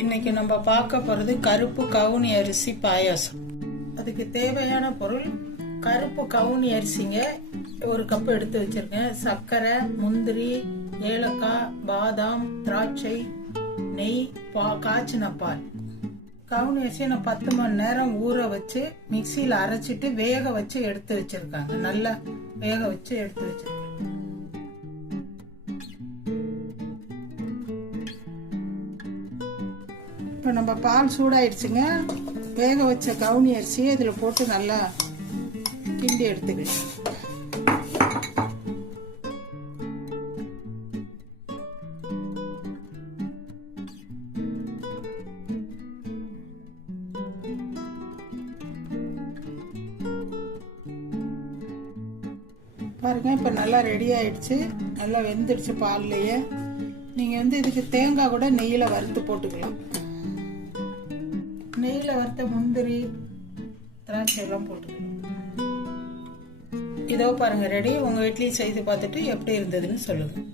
இன்னைக்கு நம்ம பார்க்க போகிறது கருப்பு கவுனி அரிசி பாயாசம். அதுக்கு தேவையான பொருள் கருப்பு கவுனி அரிசிங்க 1 கப் எடுத்து வச்சிருக்கேன். சர்க்கரை, முந்திரி, ஏலக்காய், பாதாம், திராட்சை, நெய், காய்ச்சின பால். கவுனி அரிசியை நான் 10 மணி நேரம் ஊற வச்சு மிக்சியில் அரைச்சிட்டு வேக வச்சு எடுத்து வச்சிருக்காங்க. நல்லா வேக வச்சு எடுத்து வச்சிருக்கேன். இப்போ நம்ம பால் சூடாயிடுச்சுங்க. வேக வச்ச கவுனி அரிசியை இதில் போட்டு நல்லா கிண்டி எடுத்துக்கலாம். பாருங்க, இப்போ நல்லா ரெடி ஆயிடுச்சு. நல்லா வெந்துடுச்சு பால்லையே. நீங்கள் இதுக்கு தேங்காய் கூட நெய்யில் வறுத்து போட்டுக்கலாம். நெய்யில் வறுத்த முந்திரி, திராட்சை எல்லாம் போட்டுக்கலாம். இதோ பாருங்க ரெடி. உங்கள் வீட்லேயும் செய்து பார்த்துட்டு எப்படி இருந்ததுன்னு சொல்லுங்கள்.